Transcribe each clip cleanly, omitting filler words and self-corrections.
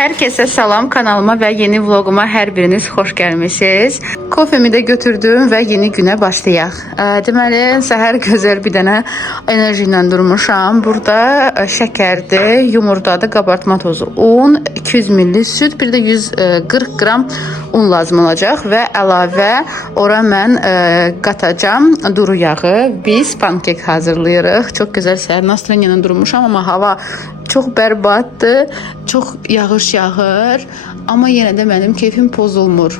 Herkese salam, kanalıma və yeni vloguma hər biriniz xoş gəlmişsiniz. Kofemi də götürdüm və yeni günə başlayaq. Deməli, səhər gözəl bir dənə enerji ilə durmuşam. Burada şəkərdir, yumurtadır, qabartma tozu, un, 200 ml süt, bir də 140 qram un lazım olacaq və əlavə ora mən qatacam duru yağı. Biz pankek hazırlayırıq. Çox gözəl səhər nastroyla durmuşam, amma hava çox bərbaddır, çox yağış yağır, amma yenə də mənim keyfim pozulmur.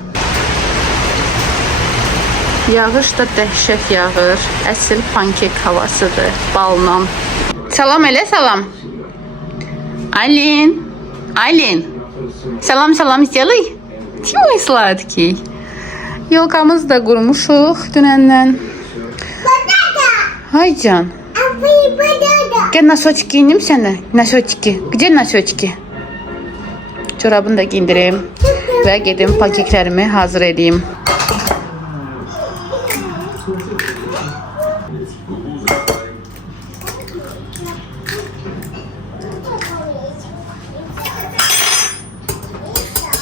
Yağış da dəhşət yağır, əsl pankek havasıdır, balla. Salam elə, salam. Aylin, Aylin. Salam, salam сделай. Чего сладкий? Yolkamızı da qurmuşuq dünəndən. Hay can. Gel nosочки giyindim sənə. Nosочки. Где nosочки? Çorabını da giyindireyim və gedim pankeklərimi hazır edeyim.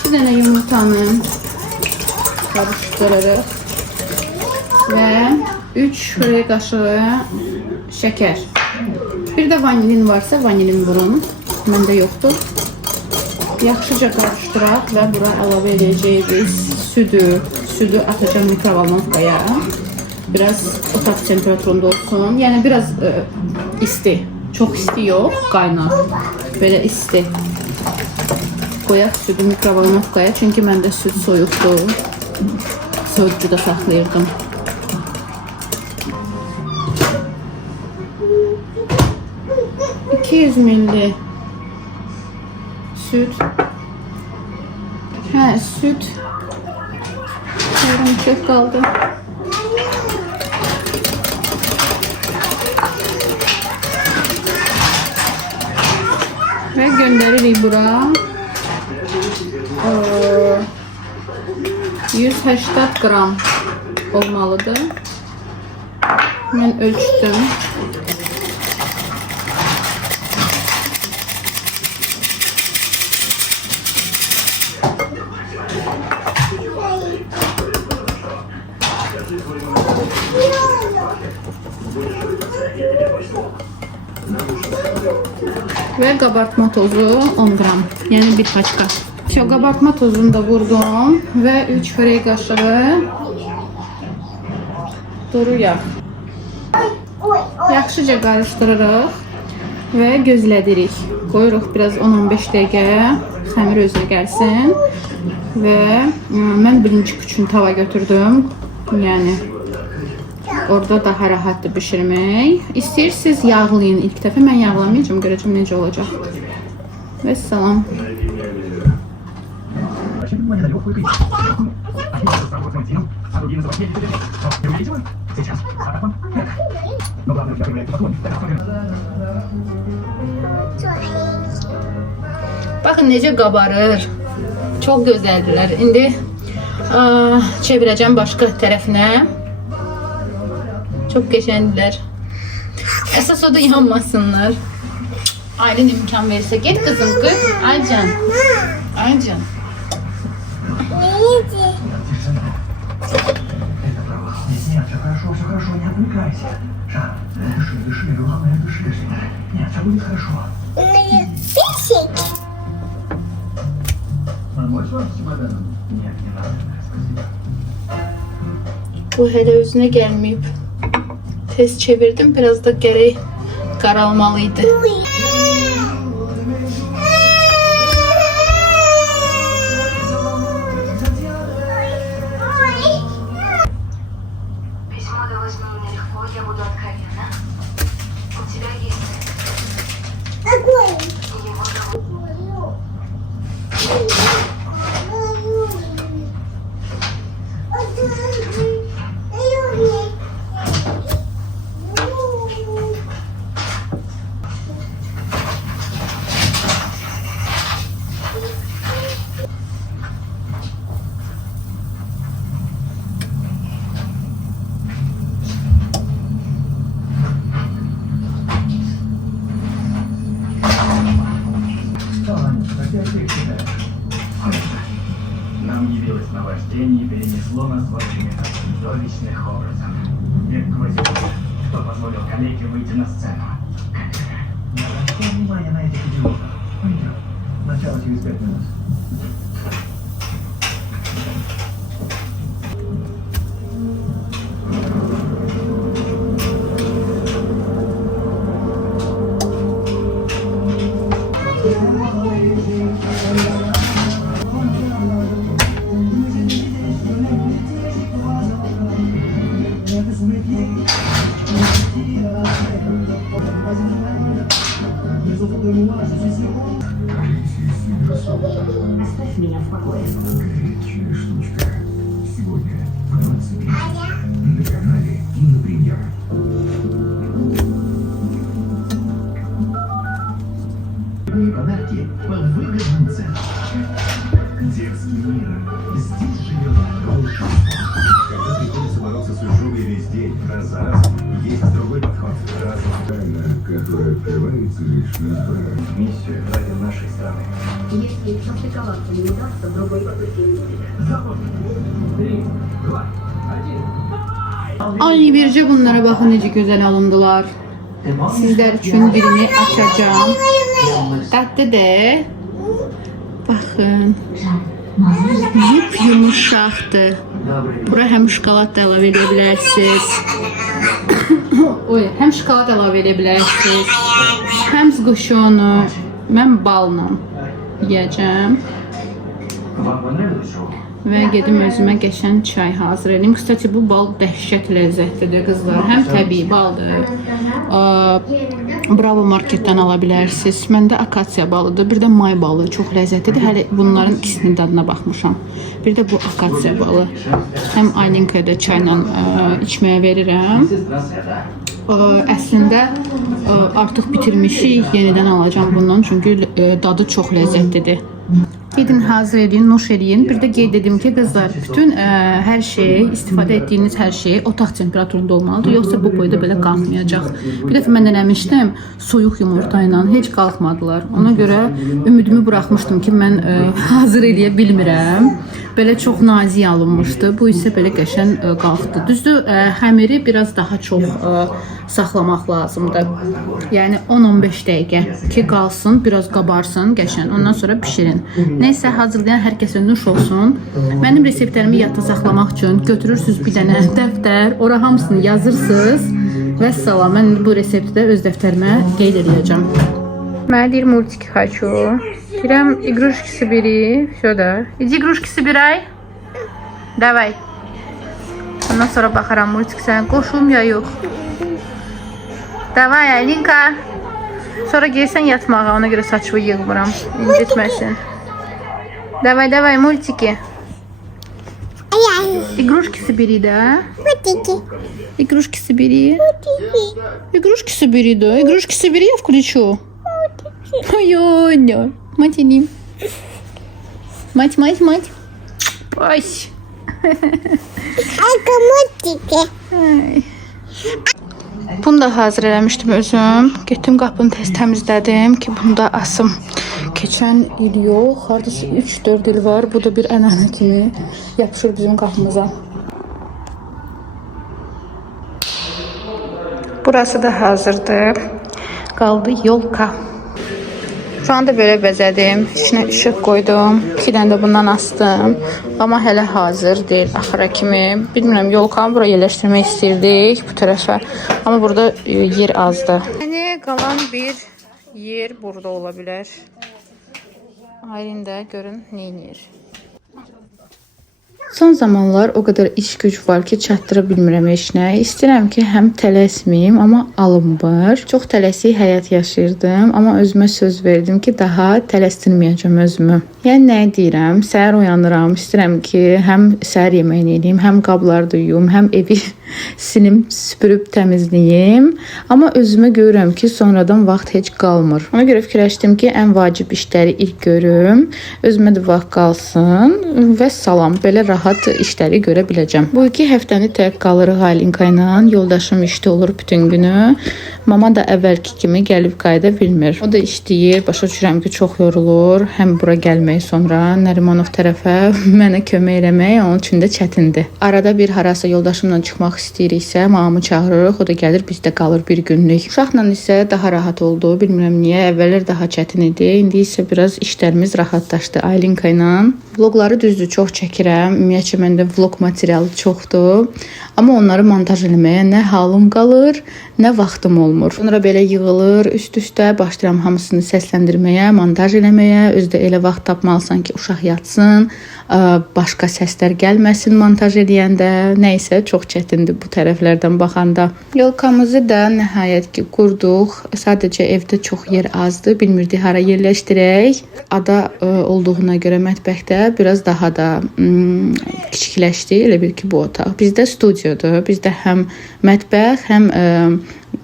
Bir dənə yumurtanı karışdırırıq və 3 xörək qaşığı şəkər. Bir də vanilin varsa vanilin vurun. Məndə yoxdur. Yaxşıca qarışdıraq və bura əlavə edəcəyik südü atacağım mikrovalnovkaya. Biraz otaq temperaturunda olsun. Yəni biraz isti. Çox isti yox, qaynar. Belə isti. Qoyaq südü mikrovalnovkaya, çünki məndə süd soyuqdur. Soyuqcuda saxlayırdım. ml süt. Süt. Yarım çok kaldı. Ve gönderirik bura. 180 gram olmalıdır. Ben ölçtüm. Ve kabartma tozu 10 gram. Yani bir paçka. Şu kabartma tozunu da vurdum. Ve 3 xörək qaşığı duru yağ. Yaxşıca qarışdırırıq ve gözlədirik. Qoyuruq biraz 10-15 dəqiqə xəmir özünə gəlsin. Ve mən birinci küçün tava götürdüm. Yani orada daha rahatdır bişirmək. İstəyirsiniz yağlayın ilk dəfə. Mən yağlamayacağım, görəcəm necə olacaq. Və salam. Baxın necə qabarır. Çox gözəldirlər. İndi çevirəcəm başqa tərəfinə. Çok geçendiler. Esas o da yanmasınlar. Aylin imkan verirse. Git kızım kız. Aycan. Aycan. Bu hele özüne gelmeyip tez çevirdim. Biraz da geri karalmalıydı. нам явилось наваждение и перенесло нас во времена чудовищных образом. Инквизитор, кто позволил коллеге выйти на сцену? Не обращай внимания на этих идиотов. Пойдем. Начало через 5 минут. Оставь меня в покое. Горячая штучка. Сегодня в 20 на канале Кинопремьера. Подарки по выгодным ценам. Детский мир. Здесь живет волшебство. Когда приходится бороться с учебой весь день, раз за разом, есть другой подход. Тайна, которая открывается лишь на избранном. Миссию ради нашей страны. Если практиковаться не удастся, другой попытки не будет. Запомни. 3, 2, 1. Ay bircə bunlara baxın necə gözəl alındılar. Sizlər üçün birini açacağım. Dadlıdır. Baxın. Yup yumuşaqdır. Bura həm şokolad da əlavə edə bilərsiniz. Oy, həm şokolad əlavə edə bilərsiniz. Həm zquşonu. Mən balla yeyəcəm. Вам понравилось шоу? Və gedim özümə qəşəng çay hazır edeyim. Kısaca bu bal dəhşət ləzzətlidir qızlar. Həm təbii baldır. Bravo marketdən ala bilərsiniz. Məndə akasiya balıdır. Bir də may balı çox ləzzətlidir. Hələ bunların ikisinin dadına baxmışam. Bir də bu akasiya balı. Həm Ayninkaya da çayla içməyə verirəm. Əslində artıq bitirmişik. Yenidən alacağım bundan. Çünki dadı çox ləzzətlidir. Gedin hazır edin, nuş edin. Bir də qeyd edim ki, qızlar, bütün hər şey, istifadə etdiyiniz hər şey otaq temperaturunda olmalıdır. Yoxsa bu boyda belə qalxmayacaq. Bir dəfə mən denemişdim, soyuq yumurta ilə heç qalxmadılar. Ona görə ümidimi buraxmışdım ki, mən hazır edə bilmirəm. Belə çox nazik alınmışdı. Bu isə belə qəşən qalxdı. Düzdür, həmiri biraz daha çox saxlamaq lazımdır. Yəni 10-15 dəqiqə ki, qalsın, biraz qabarsın qəşən. Ondan sonra bişirin. Nəysə, hazırlayan hər kəsə nuş olsun. Mənim reseptlərimi yadda saxlamaq üçün götürürsünüz bir dənə dəftər, ora hamısını yazırsınız və salam. Mən bu resepti də öz dəftərimə qeyd edəcəm. Mən deyir multik хочу. Deyirəm, игрушки собери. Все, да. Иди игрушки собирай. Давай. Ondan sonra baxaram multik sən qoşum ya yox. Davay Aylinka. Sonra gelsən yatmağa, ona görə saçımı yığmıram. İncitməsin. Давай, давай, мультики. Игрушки собери, да? Игрушки собери. Игрушки собери, да? Игрушки собери, я включу. Ой-ой-ой. Мать иди. Мать, мать, мать. Пась. Ay. Bunu da hazır eləmişdim özüm. Getdim qapını tez təmizlədim ki, bunu da asım. Keçən il yox, hardasa 3-4 il var. Bu da bir ənənə kimi yapışır bizim qapımıza. Burası da hazırdır. Qaldı yolka. Şu anda böyle bəzədim. İçinə işıq qoydum. 2 dənə də bundan astım. Amma hələ hazır deyil axıra kimi. Bilmirəm, yolkanı bura yerləşdirmək istirdik bu tərəfə. Amma burada yer azdır. Yəni qalan bir yer burada ola bilər. Aylin də görün neynir. Son zamanlar o kadar iş güc var ki çatdıra bilmirəm heç nə. İstəyirəm ki, həm tələsməyim, amma alınmır. Çox tələsik həyat yaşayırdım, amma özümə söz verdim ki, daha tələsdirməyəcəm özümü. Yəni nə deyirəm? Səhər oyanıram, istəyirəm ki, həm səhər yeməyini edeyim, həm qabları da yuyum, həm evi silim, süpürüb təmizləyim. Amma özümə görürəm ki, sonradan vaxt heç qalmır. Ona görə fikirləşdim ki, ən vacib işləri ilk görüm. Özümə də vaxt qalsın və salam. Belə rahat işləri görə biləcəm. Bu 2 həftəni tək qalırıq Alinka ilə. Yoldaşım işdə olur bütün günü. Mama da əvvəlki kimi gəlib qayıda bilmir. O da işləyir. Başa düşürəm ki, çox yorulur. Həm bura gəlmək sonra Nərimanov tərəfə mənə kömək eləmək onun üçün də çətindir. Arada bir harasa yoldaşımla çıxmaq istəyiriksə, mamamı çağırırıq. O da gəlir, bizdə qalır bir günlük. Uşaqla isə daha rahat oldu. Bilmirəm niyə. Əvvəllər daha çətin idi. İndi isə biraz işlərimiz rahatlaşdı Alinka ilə. Vloqları düzdür çox çəkirəm. Ümumiyyətcə məndə vloq materialı çoxdur. Amma onları montaj eləməyə nə halım qalır, nə vaxtım olmur. Sonra belə yığılır, üst-üstə başlayıram hamısını səsləndirməyə, montaj eləməyə. Özdə elə vaxt tapmalısan ki, uşaq yatsın, başqa səslər gəlməsin montaj edəndə. Nəysə, çox çətindir bu tərəflərdən baxanda. Yolkamızı da nəhayət ki qurduq. Sadəcə evdə çox yer azdı, bilmirdik hara yerləşdirək. Ada olduğuna görə mətbəxdə biraz daha da kiçikləşdi, elə bil ki bu otaq. Bizdə studiodur. Bizdə həm mətbəx, həm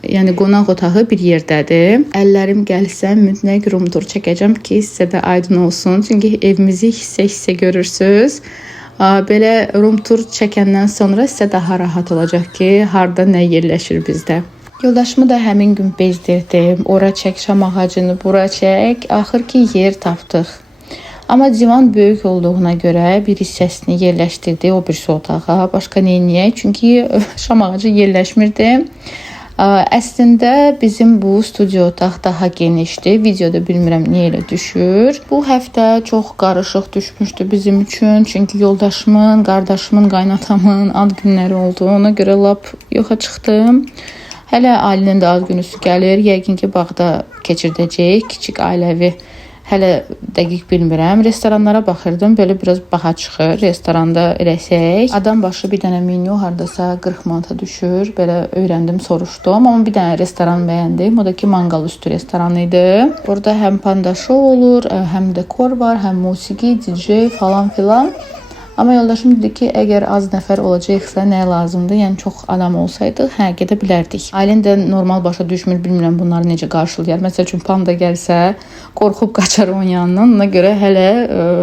yəni qonaq otağı bir yerdədir. Əllərim gəlsə mütləq room tour çəkəcəm ki, sizə də aydın olsun. Çünki evimizi hissə-hissə görürsüz. Belə room tour çəkəndən sonra sizə daha rahat olacaq ki, harda nə yerləşir bizdə. Yoldaşımı da həmin gün bezdirdim. Ora çək şam ağacını, bura çək. Axır ki yer tapdıq. Amma divan böyük olduğuna görə bir hissəsini yerləşdirdi o birisi otağa. Başqa neyniyək? Çünki şam ağacı yerləşmirdi. Əslində bizim bu studio otaq daha genişdir. Videoda bilmirəm niyə elə düşür. Bu həftə çox qarışıq düşmüşdü bizim üçün. Çünki yoldaşımın, qardaşımın, qaynatamın ad günləri oldu. Ona görə lap yoxa çıxdım. Hələ Alinin də ad günüsü gəlir. Yəqin ki bağda keçirdəcəyik. Kiçik ailəvi. Hələ dəqiq bilmirəm. Restoranlara baxırdım. Belə biraz baha çıxır. Restoranda eləsək. Adam başı bir dənə menyu hardasa 40 manata düşür. Belə öyrəndim, soruşdum. Amma bir dənə restoran bəyəndim. O da ki manqal üstü restoran idi. Orada həm panda show olur, həm dekor var, həm musiqi, DJ falan filan. Amma yoldaşım dedi ki, əgər az nəfər olacaqsa nə lazımdır? Yəni çox adam olsaydı, gedə bilərdik. Ailən də normal başa düşmür, bilmirəm bunları necə qarşılayar. Məsəl üçün panda gəlsə, qorxub qaçar onun yanından. Ona görə hələ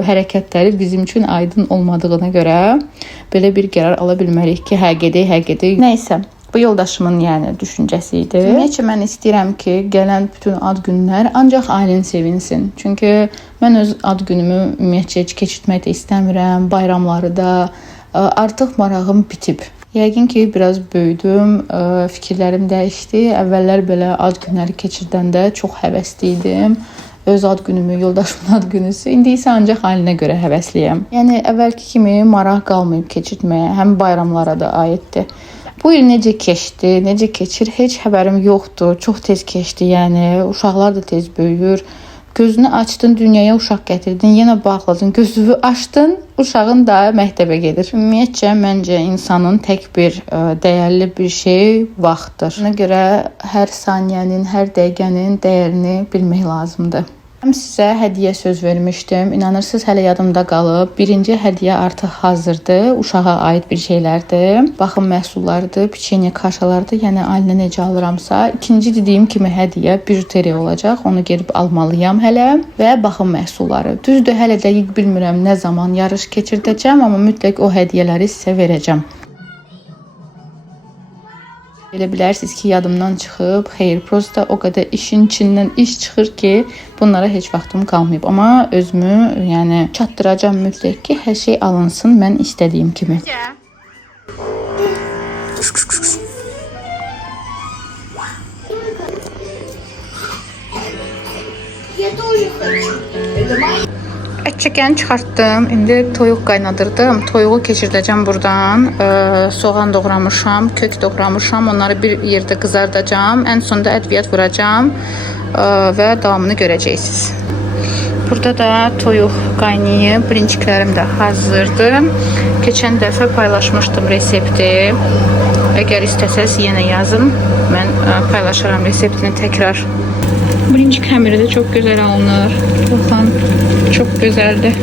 hərəkətləri bizim üçün aydın olmadığına görə belə bir qərar ala bilmərik ki, gedək. Nəysə. Bu yoldaşımın yəni düşüncəsi idi. Ümumiyyətcə mən istəyirəm ki, gələn bütün ad günlər ancaq ailən sevinsin. Çünki mən öz ad günümü ümumiyyətcə heç keçirtmək də istəmirəm. Bayramları da artıq marağım bitib. Yəqin ki biraz böyüdüm, fikirlərim dəyişdi. Əvvəllər belə ad günləri keçirdəndə çox həvəsli idim. Öz ad günümü, yoldaşımın ad günüsü. İndi isə ancaq ailəyə görə həvəsliyəm. Yəni əvvəlki kimi maraq qalmayıb keçirtməyə, həm bayramlara da aiddir. Bu il necə keçdi, necə keçir, heç xəbərim yoxdur. Çox tez keçdi, yəni uşaqlar da tez böyüyür. Gözünü açdın, dünyaya uşaq gətirdin, yenə bağladın, gözünü açdın, uşağın da məktəbə gedir. Ümumiyyətcə, məncə insanın tək bir dəyərli bir şey vaxtdır. Ona görə hər saniyənin, hər dəqiqənin dəyərini bilmək lazımdır. Mən sizə hədiyyə söz vermişdim. İnanırsınız hələ yadımda qalıb. Birinci hədiyyə artıq hazırdır. Uşağa aid bir şeylərdir. Baxım məhsullardır, piçenya, kaşalardır. Yəni ailə necə alıramsa. İkinci dediyim kimi hədiyyə bijuteriya olacaq. Onu gedib almalıyam hələ. Və baxım məhsulları. Düzdür, hələ dəqiq bilmirəm nə zaman yarış keçirdəcəm, amma mütləq o hədiyyələri sizə verəcəm. Elə bilərsiniz ki, yadımdan çıxıb, xeyr, prosta o qədər işin içindən iş çıxır ki, bunlara heç vaxtım qalmayıb. Amma özümü, yəni çatdıracağam mütləq ki, hər şey alınsın mən istədiyim kimi. Ət çəkəni çıxartdım. İndi toyuq qaynadırdım. Toyuğu keçirdəcəm buradan. Soğan doğramışam, kök doğramışam. Onları bir yerdə qızardacağam. Ən sonunda ədviyyat vuracağam və davamını görəcəksiniz. Burada da toyuq qaynayıb. Brinçiklərim də hazırdır. Keçən dəfə paylaşmışdım resepti. Əgər istəsəz yenə yazın. Mən paylaşaram reseptini təkrar. Birinci kəmiri də çox gözəl alınır. Baxın, çox gözəldir.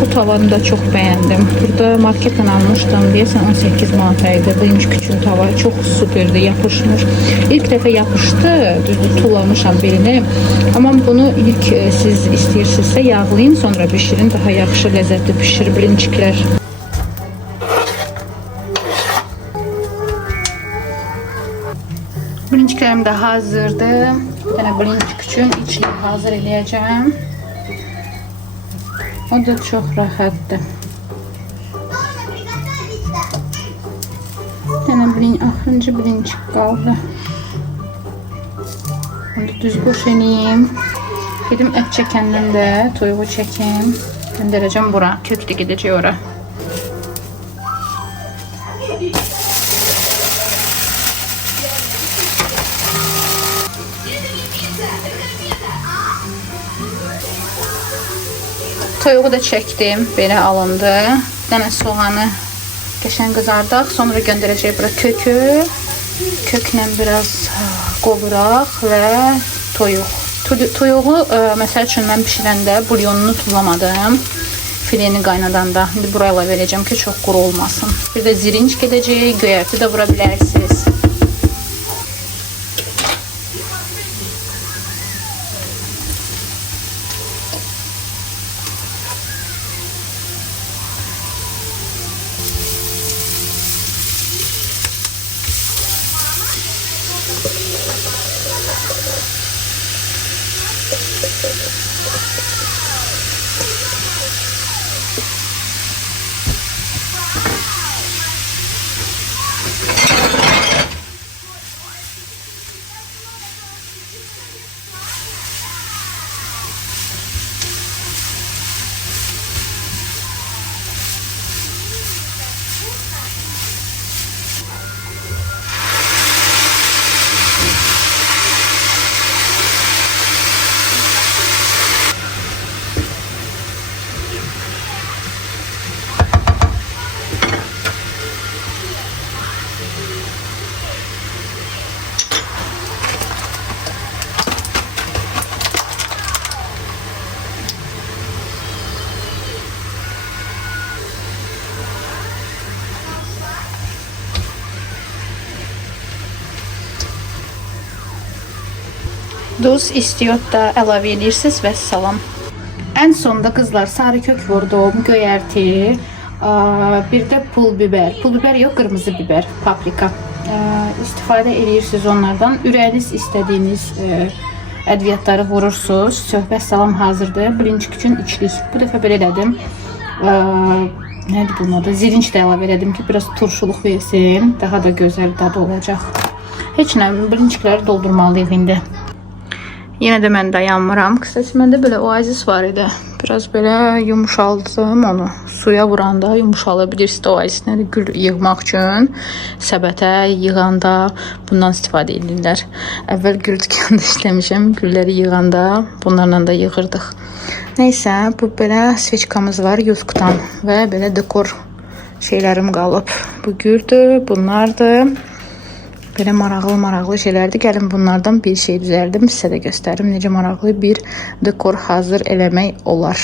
Bu tavanı da çox bəyəndim. Burada marketdən almışdım. Deyəsən 18 manat idi. Birinci küçün tava çox superdir, yapışmır. İlk dəfə yapışdı, düzdür, tullamışam birini. Amma bunu ilk siz istəyirsinizsə yağlayın, sonra bişirin. Daha yaxşı, ləzzətli pişir birinciklər. Birinciklərim də hazırdır. Bir dənə birinci üçün içini hazır eləyəcəm. O da çox rahatdır. Bir dənə axırıncı birinci qaldı. Onu da düz qoş eləyim. Gedim ət çəkəndən də toyuğu çəkim. Göndərəcəm bura. Kök də gedəcək ora. Toyuğu da çəkdim, belə alındı. Bir dənə soğanı qəşəng qızardaq, sonra göndərəcək bura kökü. Köklə biraz qovuraq və toyuq. Toyuğu məsəl üçün mən bişirəndə bulyonunu tullamadım. Fileni qaynadanda. İndi buraya verəcəm ki, çox quru olmasın. Bir də zirinç gedəcək, göyərti də vura bilərsiniz. Duz istiyot da əlavə edirsiniz və salam. Ən sonda qızlar sarı kök vurdum, göyərti, bir də pul biber. Pul biber yox, qırmızı biber, paprika. İstifadə edirsiniz onlardan. Ürəyiniz istədiyiniz ədviyyatları vurursunuz. Söhbət salam hazırdır. Birinci üçün içlik. Bu dəfə belə elədim. Nədir bunun adı? Zirinç də əlavə elədim ki, biraz turşuluq versin. Daha da gözəl dadı olacaq. Heç nə, birincikləri doldurmalıyıq indi. Yenə də mən dayanmıram. Qısası məndə belə oazis var idi. Biraz belə yumuşaldım onu. Suya vuranda yumuşalır. Bilirsiniz də oazisləri gül yığmaq üçün səbətə yığanda bundan istifadə edirlər. Əvvəl gül dükanında işləmişəm. Gülləri yığanda bunlarla da yığırdıq. Neysə, bu belə sveçkamız var Yuskdan və belə dekor şeylərim qalıb. Bu güldür, bunlardır. Belə maraqlı şeylərdir. Gəlin bunlardan bir şey düzəldim. Sizə də göstərim necə maraqlı bir dekor hazır eləmək olar.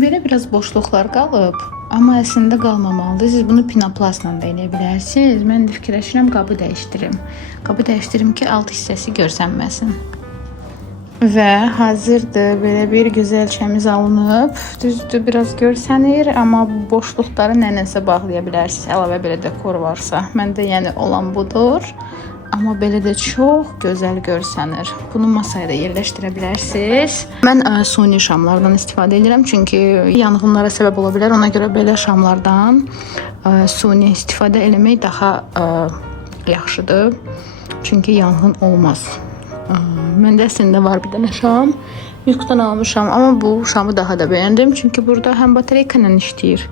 Belə biraz boşluqlar qalıb, amma əslində qalmamalıdır. Siz bunu pinoplastla da eləyə bilərsiniz. Mən də fikirləşirəm qabı dəyişdirim. Qabı dəyişdirim ki, alt hissəsi görsənməsin. Və hazırdır. Belə bir gözəlçəmiz alınıb. Düzdür, biraz görsənir, amma boşluqları nənəsə bağlaya bilərsiniz. Əlavə belə dekor varsa. Məndə yəni olan budur. Amma belə də çox gözəl görsənir. Bunu masaya da yerləşdirə bilərsiniz. Mən suni şamlardan istifadə edirəm, çünki yanğınlara səbəb ola bilər. Ona görə belə şamlardan suni istifadə eləmək daha yaxşıdır. Çünki yanğın olmaz. Məndə əslində var bir dənə şam. Yükdən almışam, amma bu şamı daha da bəyəndim. Çünki burada həm batareyka ilə işləyir,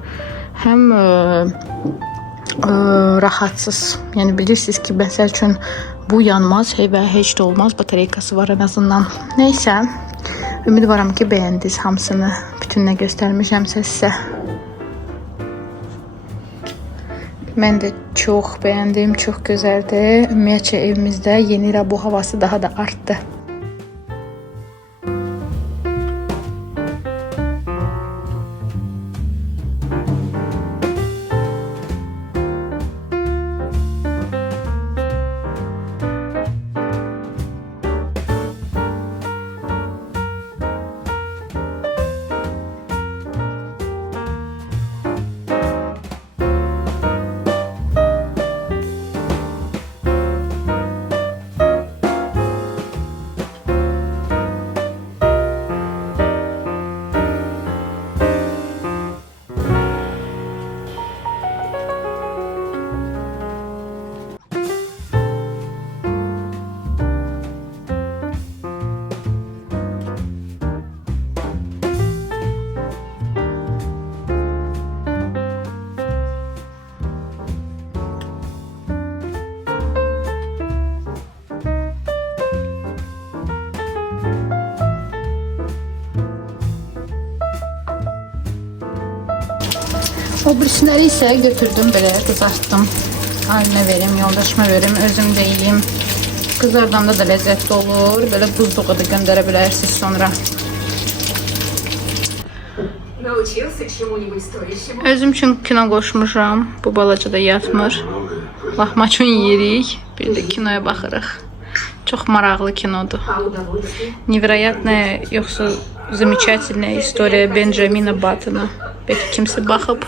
həm rahatsız. Yəni bilirsiniz ki, məsəl üçün bu yanmaz və heç də olmaz. Batareykası var en azından. Neysə, ümidvaram ki, bəyəndiniz hamısını. Bütünlə göstərmişəmsə sizə. Mən də çox bəyəndim, çox gözəldir. Ümumiyyətcə evimizdə yeni il bu havası daha da artdı. O birisləri isə götürdüm, belə qızartdım. Ailəmə verim, yoldaşıma verim, özüm də yeyim. Qızardanda da ləzzətli olur. Belə buzluğa da göndərə bilərsiniz sonra. Научился чему-нибудь стоящему? Özüm üçün kino qoşmuşam. Bu balaca da yatmır. Lahmacun yeyirik, bir də kinoya baxırıq. Çox maraqlı kinodur. А удовольствие? Невероятная, yoxsa замечательная история Бенджамина Баттона. Belki kimsə baxıb.